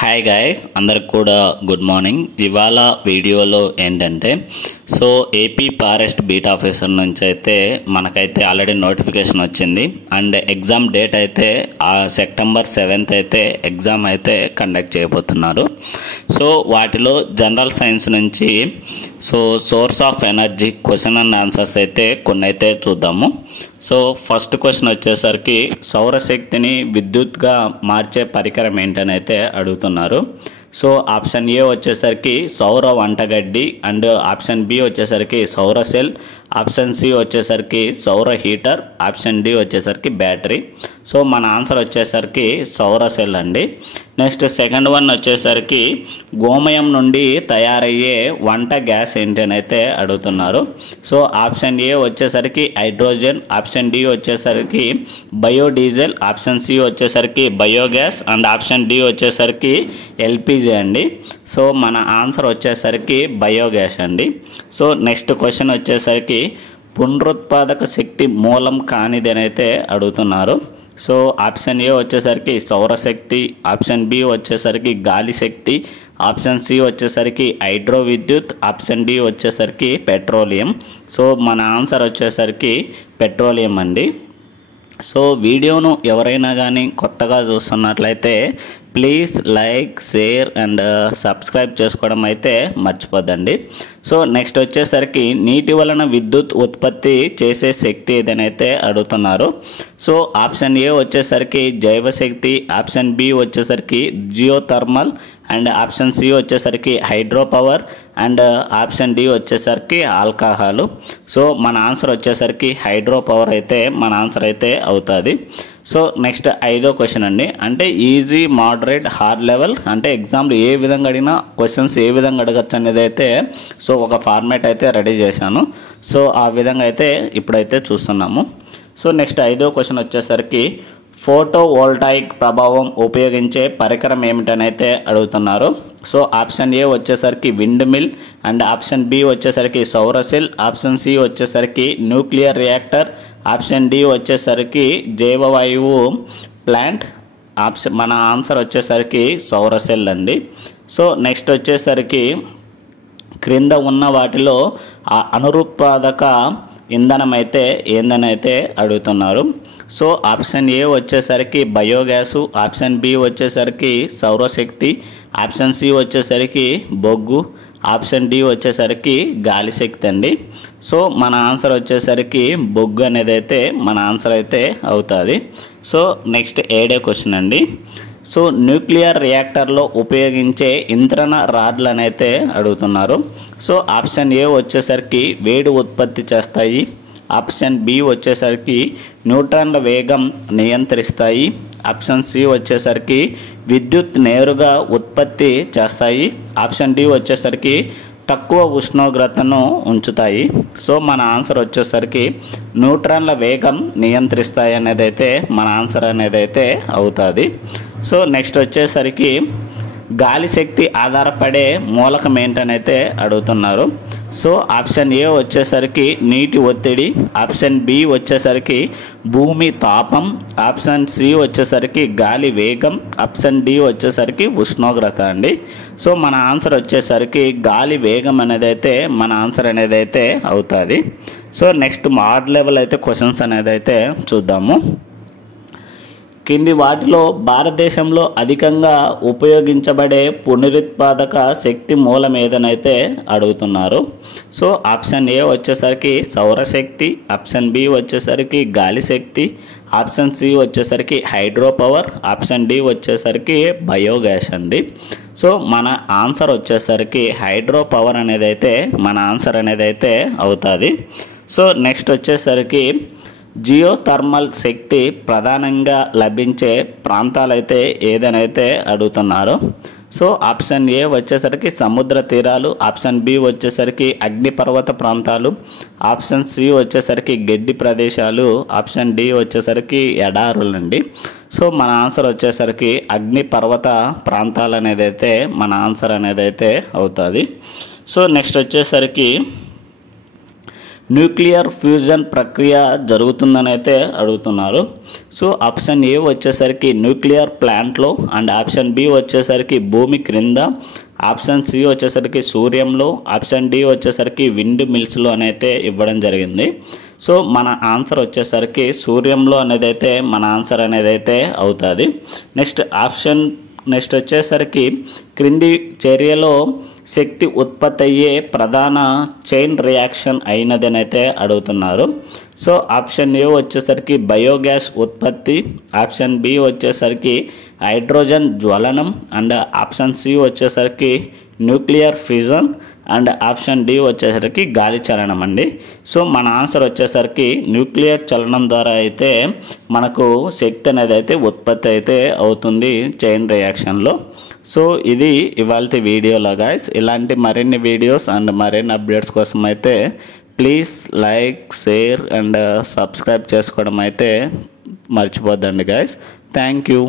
Hi guys, అందరికి కూడా good morning. ఇవాళ వీడియోలో ఏంటంటే ఏపీ ఫారెస్ట్ బీట్ ఆఫీసర్ నుంచి అయితే మనకైతే ఆల్రెడీ నోటిఫికేషన్ వచ్చింది. అండ్ ఎగ్జామ్ డేట్ అయితే సెప్టెంబర్ 7th అయితే ఎగ్జామ్ అయితే కండక్ట్ చేయబోతున్నారు. వాటిలో జనరల్ సైన్స్ నుంచి source of energy question and answers అయితే కొన్ని అయితే చూద్దాము. ఫస్ట్ క్వశ్చన్ వచ్చేసరికి సౌరశక్తిని విద్యుత్గా మార్చే పరికరం ఏంటని అయితే అడుగుతున్నారు. ఆప్షన్ ఏ వచ్చేసరికి సౌర వంటగడ్డి, అండ్ ఆప్షన్ బి వచ్చేసరికి సౌర సెల్, ఆప్షన్ సి వచ్చేసరికి సౌర హీటర్, ఆప్షన్ డి వచ్చేసరికి బ్యాటరీ. మన ఆన్సర్ వచ్చేసరికి సౌర సెల్ అండి. నెక్స్ట్ సెకండ్ వన్ వచ్చేసరికి గోమయం నుండి తయారయ్యే వంట గ్యాస్ ఏంటి అని అయితే అడుగుతున్నారు. ఆప్షన్ ఏ వచ్చేసరికి హైడ్రోజన్, ఆప్షన్ డి వచ్చేసరికి బయోడీజిల్, ఆప్షన్ సి వచ్చేసరికి బయోగ్యాస్, అండ్ ఆప్షన్ డి వచ్చేసరికి ఎల్పిజి అండి. మన ఆన్సర్ వచ్చేసరికి బయోగ్యాస్ అండి. నెక్స్ట్ క్వశ్చన్ వచ్చేసరికి పునరుత్పాదక శక్తి మూలం కానిది అని అయితే అడుగుతున్నారు. ఆప్షన్ ఏ వచ్చేసరికి సౌరశక్తి, ఆప్షన్ బి వచ్చేసరికి గాలి శక్తి, ఆప్షన్ సి వచ్చేసరికి హైడ్రో విద్యుత్, ఆప్షన్ డి వచ్చేసరికి పెట్రోలియం. మన ఆన్సర్ వచ్చేసరికి పెట్రోలియం అండి. వీడియోను ఎవరైనా కానీ కొత్తగా చూస్తున్నట్లయితే please like, share and subscribe చేసుకోవడం అయితే మర్చిపోద్దండి. నెక్స్ట్ వచ్చేసరికి నీటి వలన విద్యుత్ ఉత్పత్తి చేసే శక్తి ఏదైతే అడుగుతున్నారు. ఆప్షన్ ఏ వచ్చేసరికి జైవశక్తి, ఆప్షన్ బి వచ్చేసరికి జియోథర్మల్, అండ్ ఆప్షన్ సి వచ్చేసరికి hydro power, and option D వచ్చేసరికి ఆల్కహాల్. మన ఆన్సర్ వచ్చేసరికి హైడ్రో పవర్ అయితే మన ఆన్సర్ అయితే అవుతుంది. నెక్స్ట్ ఐదో క్వశ్చన్ అండి. అంటే ఈజీ, మోడరేట్, హార్డ్ లెవెల్ అంటే ఎగ్జామ్లో ఏ విధంగా అడిగినా క్వశ్చన్స్ ఏ విధంగా అడగచ్చు అనేది అయితే ఒక ఫార్మాట్ అయితే రెడీ చేశాను. ఆ విధంగా అయితే ఇప్పుడైతే చూస్తున్నాము. నెక్స్ట్ ఐదో క్వశ్చన్ వచ్చేసరికి ఫోటో వోల్టాయిక్ ప్రభావం ఉపయోగించే పరికరం ఏమిటని అయితే అడుగుతున్నారు. ఆప్షన్ ఏ వచ్చేసరికి windmill, and option B వచ్చేసరికి సౌర సెల్, ఆప్షన్ సి వచ్చేసరికి న్యూక్లియర్ రియాక్టర్, ఆప్షన్ డి వచ్చేసరికి జైవవాయువు ప్లాంట్. మన ఆన్సర్ వచ్చేసరికి సౌర సెల్ అండి. నెక్స్ట్ వచ్చేసరికి క్రింద ఉన్న వాటిలో అనురుత్పాదక ఇంధనం అయితే ఏందని అయితే అడుగుతున్నారు. ఆప్షన్ ఏ వచ్చేసరికి బయోగ్యాసు, ఆప్షన్ బి వచ్చేసరికి సౌరశక్తి, ఆప్షన్ సి వచ్చేసరికి బొగ్గు, ఆప్షన్ డి వచ్చేసరికి గాలి శక్తి అండి. మన ఆన్సర్ వచ్చేసరికి బొగ్గు అనేది అయితే మన ఆన్సర్ అయితే అవుతుంది. నెక్స్ట్ ఏడే క్వశ్చన్ అండి. న్యూక్లియర్ రియాక్టర్లో ఉపయోగించే ఇంధన రాడ్లను అయితే అడుగుతున్నారు. ఆప్షన్ ఏ వచ్చేసరికి వేడి ఉత్పత్తి చేస్తాయి, ఆప్షన్ బి వచ్చేసరికి న్యూట్రాన్ల వేగం నియంత్రిస్తాయి, ఆప్షన్ సి వచ్చేసరికి విద్యుత్ నేరుగా ఉత్పత్తి చేస్తాయి, ఆప్షన్ డి వచ్చేసరికి తక్కువ ఉష్ణోగ్రతను ఉంచుతాయి. మన ఆన్సర్ వచ్చేసరికి న్యూట్రాన్ల వేగం నియంత్రిస్తాయి అనేది అయితే మన ఆన్సర్ అనేది అయితే అవుతుంది. నెక్స్ట్ వచ్చేసరికి గాలి శక్తి ఆధారపడే మూలకం ఏంటనైతే అడుగుతున్నారు. ఆప్షన్ ఏ వచ్చేసరికి నీటి ఒత్తిడి, ఆప్షన్ బి వచ్చేసరికి భూమి తాపం, ఆప్షన్ సి వచ్చేసరికి గాలి వేగం, ఆప్షన్ డి వచ్చేసరికి ఉష్ణోగ్రత అండి. మన ఆన్సర్ వచ్చేసరికి గాలి వేగం అనేది అయితే మన ఆన్సర్ అనేది అయితే అవుతుంది. నెక్స్ట్ మోడ్ లెవెల్ అయితే క్వశ్చన్స్ అనేది అయితే చూద్దాము. కింది వాటిలో భారతదేశంలో అధికంగా ఉపయోగించబడే పునరుత్పాదక శక్తి మూలం ఏదనైతే అడుగుతున్నారు. ఆప్షన్ ఏ వచ్చేసరికి సౌరశక్తి, ఆప్షన్ బి వచ్చేసరికి గాలి శక్తి, ఆప్షన్ సి వచ్చేసరికి హైడ్రో పవర్, ఆప్షన్ డి వచ్చేసరికి బయోగ్యాస్ అండి. మన ఆన్సర్ వచ్చేసరికి హైడ్రో పవర్ అనేది అయితే మన ఆన్సర్ అనేది అయితే అవుతుంది. నెక్స్ట్ వచ్చేసరికి జియోథర్మల్ శక్తి ప్రధానంగా లభించే ప్రాంతాలైతే ఏదనైతే అడుగుతున్నారు. ఆప్షన్ ఏ వచ్చేసరికి సముద్ర తీరాలు, ఆప్షన్ బి వచ్చేసరికి అగ్నిపర్వత ప్రాంతాలు, ఆప్షన్ సి వచ్చేసరికి గడ్డి ప్రదేశాలు, ఆప్షన్ డి వచ్చేసరికి ఎడారులండి. మన ఆన్సర్ వచ్చేసరికి అగ్నిపర్వత ప్రాంతాలు అనేది అయితే మన ఆన్సర్ అనేది అయితే అవుతుంది. నెక్స్ట్ వచ్చేసరికి న్యూక్లియర్ ఫ్యూజన్ ప్రక్రియ జరుగుతుందని అయితే అడుగుతున్నారు. సో ఆప్షన్ ఏ వచ్చేసరికి న్యూక్లియర్ ప్లాంట్లో, అండ్ ఆప్షన్ బి వచ్చేసరికి భూమి క్రింద, ఆప్షన్ సి వచ్చేసరికి సూర్యంలో, ఆప్షన్ డి వచ్చేసరికి విండ్ మిల్స్లో అయితే ఇవ్వడం జరిగింది. సో మన ఆన్సర్ వచ్చేసరికి సూర్యంలో అనేది అయితే మన ఆన్సర్ అనేది అయితే అవుతుంది. నెక్స్ట్ వచ్చేసరికి క్రింది చర్యలో శక్తి ఉత్పత్తి అయ్యే ప్రధాన చైన్ రియాక్షన్ అయినదని అయితే అడుగుతున్నారు. సో ఆప్షన్ ఏ వచ్చేసరికి బయోగ్యాస్ ఉత్పత్తి, ఆప్షన్ బి వచ్చేసరికి హైడ్రోజన్ జ్వలనం, అండ్ ఆప్షన్ సి వచ్చేసరికి nuclear fusion, and option D వచ్చేసరికి గాలి చలనం అండి. సో మన ఆన్సర్ వచ్చేసరికి న్యూక్లియర్ చలనం ద్వారా అయితే మనకు శక్తి అనేది అయితే ఉత్పత్తి అయితే అవుతుంది చైన్ రియాక్షన్లో. సో ఇది ఇవాల్టి వీడియోలో గైస్. ఇలాంటి మరిన్ని వీడియోస్ అండ్ మరిన్ని అప్డేట్స్ కోసం అయితే please like, share and subscribe చేసుకోవడం అయితే మర్చిపోద్దండి గైస్. Thank you.